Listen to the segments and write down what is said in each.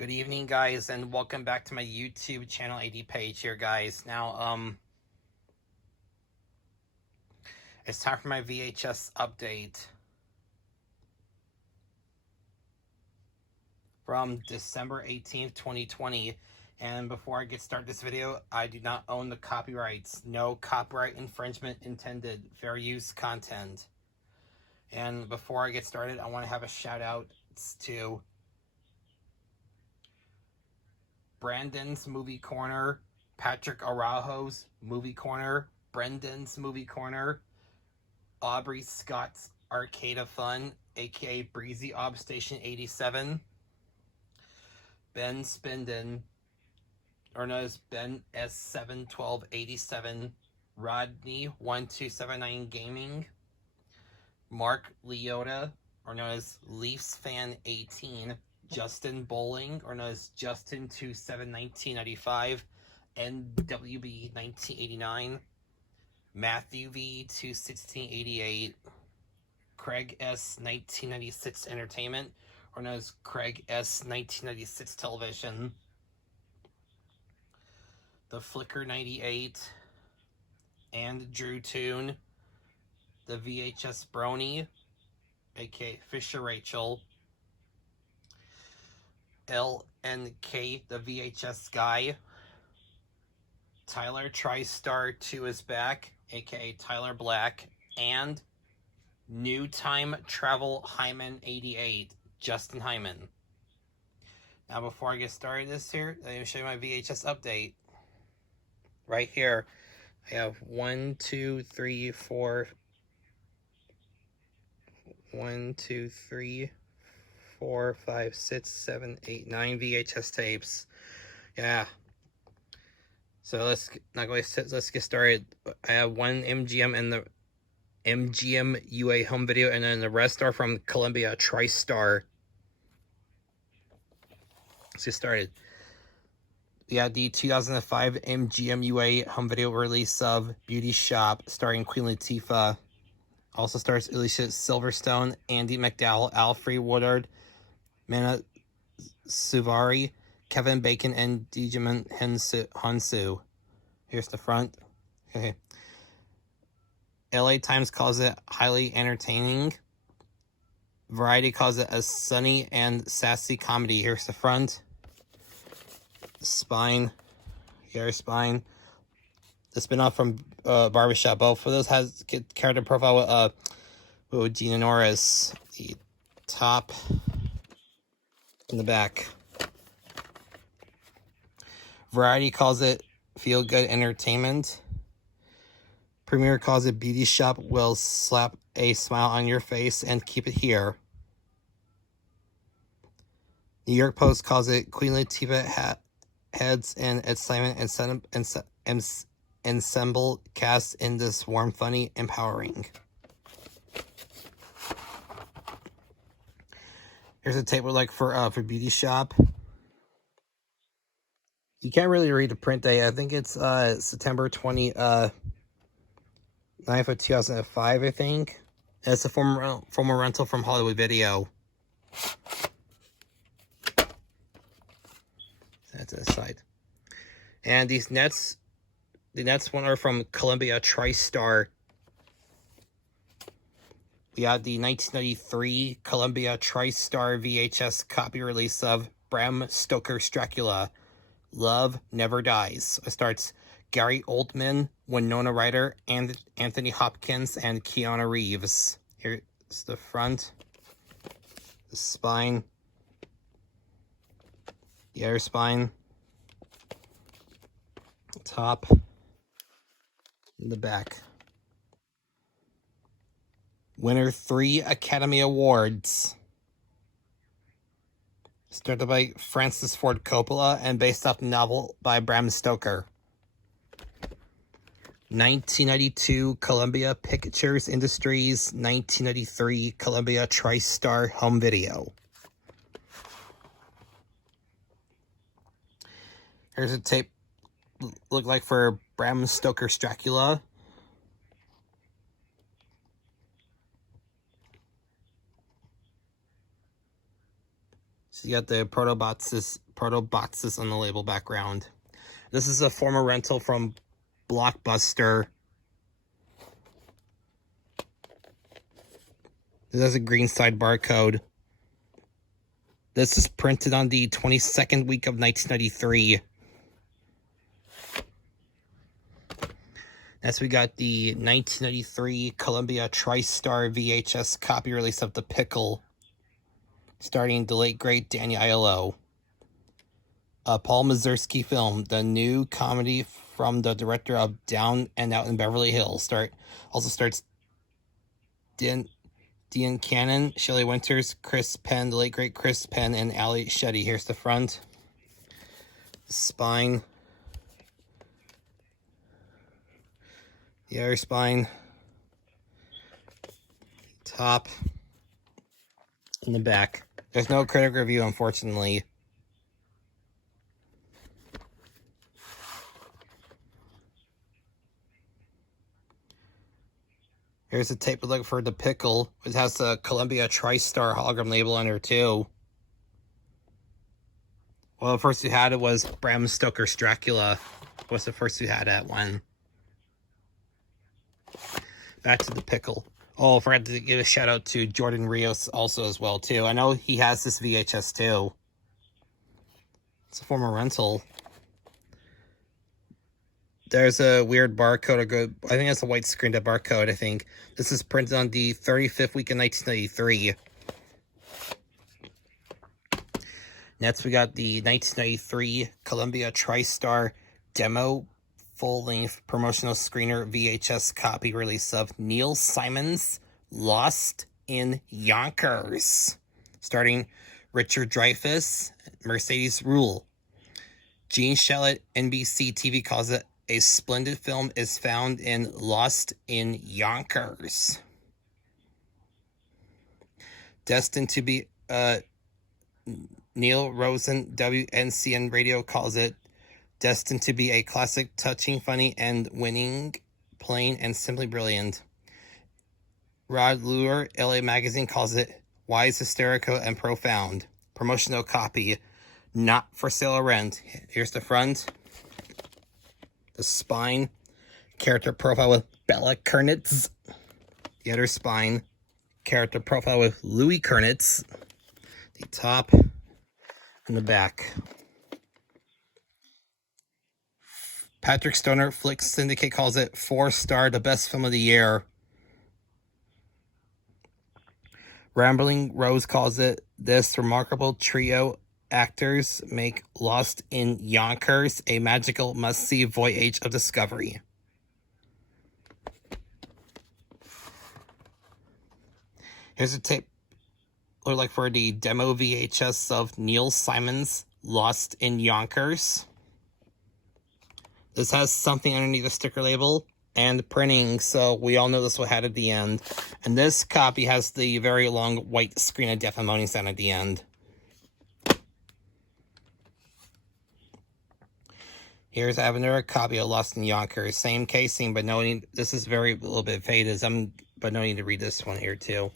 Good evening, guys, and welcome back to my YouTube channel AD page here, guys. Now, it's time for my VHS update from December 18th, 2020. And before I get started this video, I do not own the copyrights. No copyright infringement intended. Fair use content. And before I get started, I want to have a shout out to Brandon's Movie Corner, Patrick Araujo's Movie Corner, Brendan's Movie Corner, Aubrey Scott's Arcade of Fun, aka Breezy Ob Station 87, Ben Spinden, or known as Ben S71287, Rodney 1279 Gaming, Mark Leota, or known as Leafs Fan 18, Justin Bowling, or known as Justin 271995, NWB 1989, Matthew V 21688, Craig S 1996 Entertainment, or known as Craig S 1996 Television, The Flicker 98, and Drew Toon, the VHS Brony, aka Fisher Rachel, LNK, the VHS Guy, Tyler TriStar 2 is back, aka Tyler Black, and New Time Travel Hyman 88, Justin Hyman. Now, before I get started this here, let me show you my VHS update. Right here, I have 1, 2, 3, 4, 5, 6, 7, 8, 9 VHS tapes. Yeah. So let's get started. I have one MGM and the MGM UA home video, and then the rest are from Columbia TriStar. Let's get started. We had the 2005 MGM UA home video release of Beauty Shop, starring Queen Latifah. Also stars Alicia Silverstone, Andy McDowell, Alfre Woodard, Mana Suvari, Kevin Bacon, and Djimon Hounsou. Here's the front. Okay. LA Times calls it highly entertaining. Variety calls it a sunny and sassy comedy. Here's the front. The spine. Here's spine. The spin-off from Barbershop. Both of those has character profile with Gina Norris. The top and the back. Variety calls it feel-good entertainment. Premiere calls it Beauty Shop will slap a smile on your face and keep it here. New York Post calls it Queen Latifah heads and excitement ensemble cast in this warm, funny, empowering. Here's a tape like for Beauty Shop. You can't really read the print date. I think it's September 29th of 2005, I think. It's a former rental from Hollywood Video. That's the side. And these nets, the Nets one are from Columbia TriStar. We had the 1993 Columbia TriStar VHS copy release of Bram Stoker's Dracula, Love Never Dies. It starts Gary Oldman, Winona Ryder, and Anthony Hopkins, and Keanu Reeves. Here's the front, the spine, the other spine, top, and the back. Winner 3 Academy Awards. Started by Francis Ford Coppola and based off the novel by Bram Stoker. 1992 Columbia Pictures Industries, 1993 Columbia TriStar Home Video. Here's a tape look like for Bram Stoker's Dracula. So you got the Protoboxes on the label background. This is a former rental from Blockbuster. This has a green side barcode. This is printed on the 22nd week of 1993. Next, we got the 1993 Columbia TriStar VHS copy release of The Pickle, starring the late great Danny Aiello. A Paul Mazursky film, the new comedy from the director of Down and Out in Beverly Hills. Also starts Dean Cannon, Shelley Winters, Chris Penn, the late great Chris Penn, and Ali Shetty. Here's the front, spine, the other spine, top, and the back. There's no critic review, unfortunately. Here's the tape look for The Pickle. It has the Columbia TriStar hologram label under too. Well, the first who had it was Bram Stoker's Dracula. Was the first who had that one. Back to The Pickle. Oh, I forgot to give a shout out to Jordan Rios also as well too. I know he has this VHS too. It's a former rental. There's a weird barcode. I think that's a white screened up barcode, I think. This is printed on the 35th week of 1993. Next, we got the 1993 Columbia TriStar demo full-length promotional screener VHS copy release of Neil Simon's Lost in Yonkers, starring Richard Dreyfuss, Mercedes Ruehl. Gene Shalit, NBC TV, calls it a splendid film is found in Lost in Yonkers. Destined to be, Neil Rosen, WNCN Radio, calls it destined to be a classic, touching, funny, and winning, plain, and simply brilliant. Rod Luer, LA Magazine, calls it wise, hysterical, and profound. Promotional copy, not for sale or rent. Here's the front. The spine, character profile with Bella Kernitz. The other spine, character profile with Louis Kernitz. The top and the back. Patrick Stoner, Flick Syndicate, calls it 4-star, the best film of the year. Rambling Rose calls it this remarkable trio actors make Lost in Yonkers a magical must-see voyage of discovery. Here's a tape look like for the demo VHS of Neil Simon's Lost in Yonkers. This has something underneath the sticker label and printing, so we all know this will have at the end. And this copy has the very long white screen of death and moaning sound at the end. Here's I have another copy of Lost in Yonkers. Same casing, but no need. This is a little bit faded. But no need to read this one here too.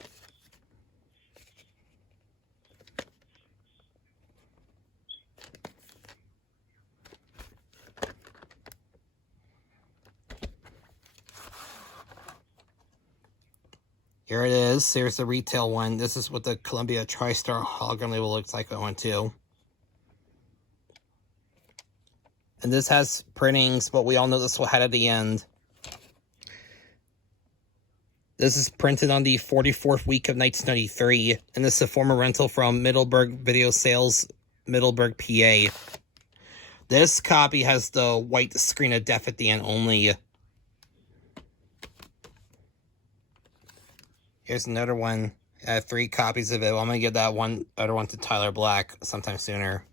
Here it is. Here's the retail one. This is what the Columbia TriStar hologram label looks like. I went to. And this has printings, but we all know this will have at the end. This is printed on the 44th week of 1993, and this is a former rental from Middleburg Video Sales, Middleburg, PA. This copy has the white screen of death at the end only. Here's another one. I have 3 copies of it. Well, I'm going to give that other one to Tyler Black sometime sooner.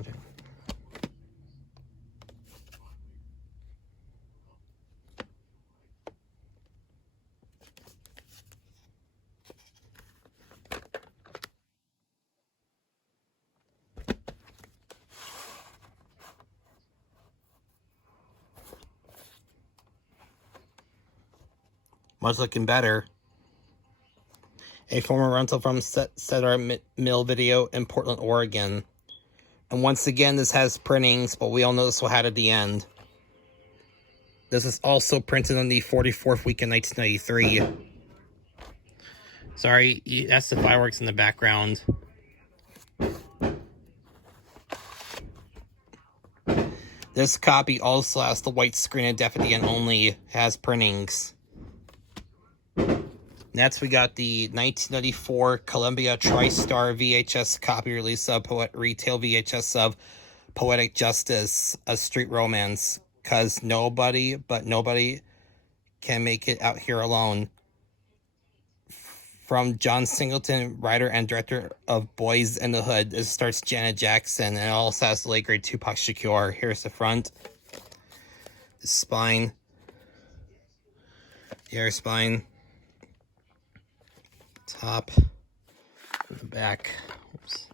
Okay. Much looking better. A former rental from Cedar Mill Video in Portland, Oregon. And once again, this has printings, but we all know this will have at the end. This is also printed on the 44th week in 1993. Sorry, that's the fireworks in the background. This copy also has the white screen and def at the end only. It has printings. Next, we got the 1994 Columbia TriStar VHS copy release of retail VHS of Poetic Justice, a street romance. Because nobody can make it out here alone. From John Singleton, writer and director of Boys in the Hood. This starts Janet Jackson, and it also has the late grade Tupac Shakur. Here's the front. The spine. The air spine. Top. And the back. Oops.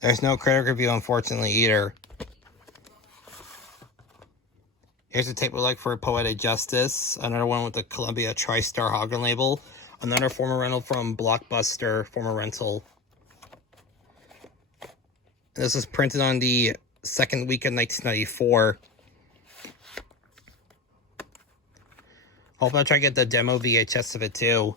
There's no critic review, unfortunately, either. Here's a tape we like for Poetic Justice. Another one with the Columbia TriStar Hogan label. Another former rental from Blockbuster, former rental. And this was printed on the second week of 1994. Hope I'll try to get the demo VHS of it too.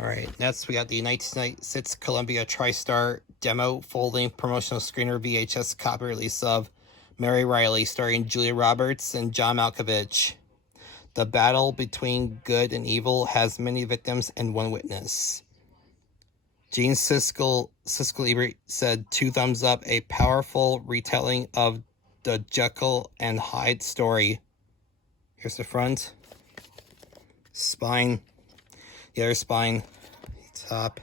Alright, next we got the 1996 Columbia TriStar demo folding promotional screener VHS copy release of Mary Reilly, starring Julia Roberts and John Malkovich. The battle between good and evil has many victims and one witness. Gene Siskel Ebert said 2 thumbs up, a powerful retelling of the Jekyll and Hyde story. Here's the front. Spine. The other spine. Top.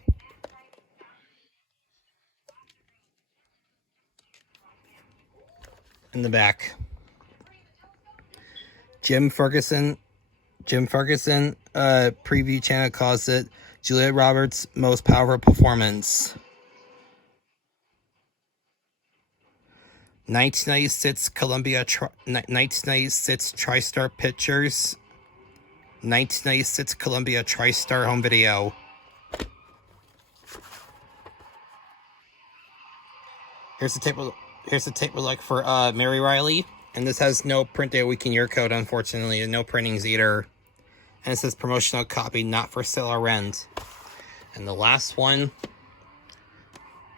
In the back. Jim Ferguson preview channel calls it Julia Roberts' most powerful performance. 1996 1996 TriStar Pictures. 1996 Columbia TriStar Home Video. Here's the tape we like for Mary Reilly. And this has no print day week in year code, unfortunately, and no printings either. And it says promotional copy, not for sale or rent. And the last one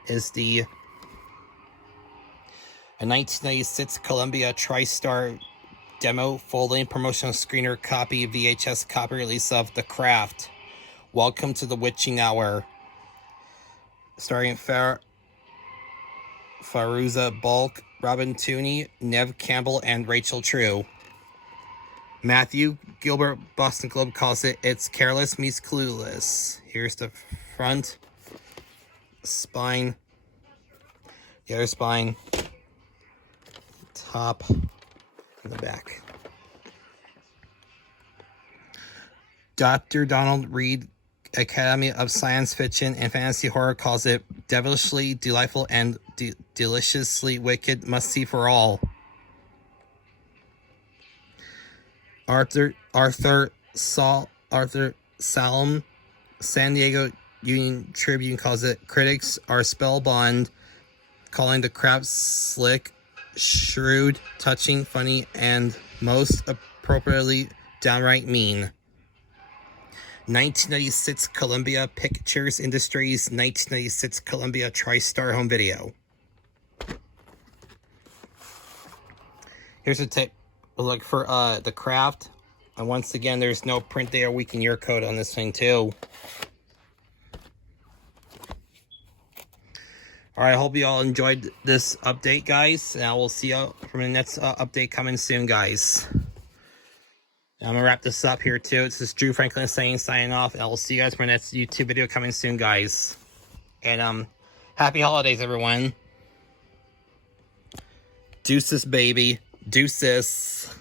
is the 1996 Columbia TriStar demo folding promotional screener copy VHS copy release of The Craft. Welcome to the Witching Hour. Starring Faruza Balk, Robin Tooney, Nev Campbell, and Rachel True. Matthew Gilbert, Boston Globe, calls it It's Careless Meets Clueless. Here's the front. Spine. The other spine. Top. And the back. Dr. Donald Reed, Academy of Science Fiction and Fantasy Horror, calls it devilishly delightful and deliciously wicked, must see for all. Arthur Salem, San Diego Union Tribune, calls it critics are spellbound, calling The Craft slick, shrewd, touching, funny, and most appropriately downright mean. 1996 Columbia Pictures Industries, 1996 Columbia TriStar Home Video. Here's a tape look for The Craft. And once again, there's no print day or week in year code on this thing too. Alright, I hope you all enjoyed this update, guys. And I will see you from the next update coming soon, guys. I'm going to wrap this up here, too. This is Drew Franklin signing off. And I will see you guys for my next YouTube video coming soon, guys. And, happy holidays, everyone. Deuces, baby. Deuces.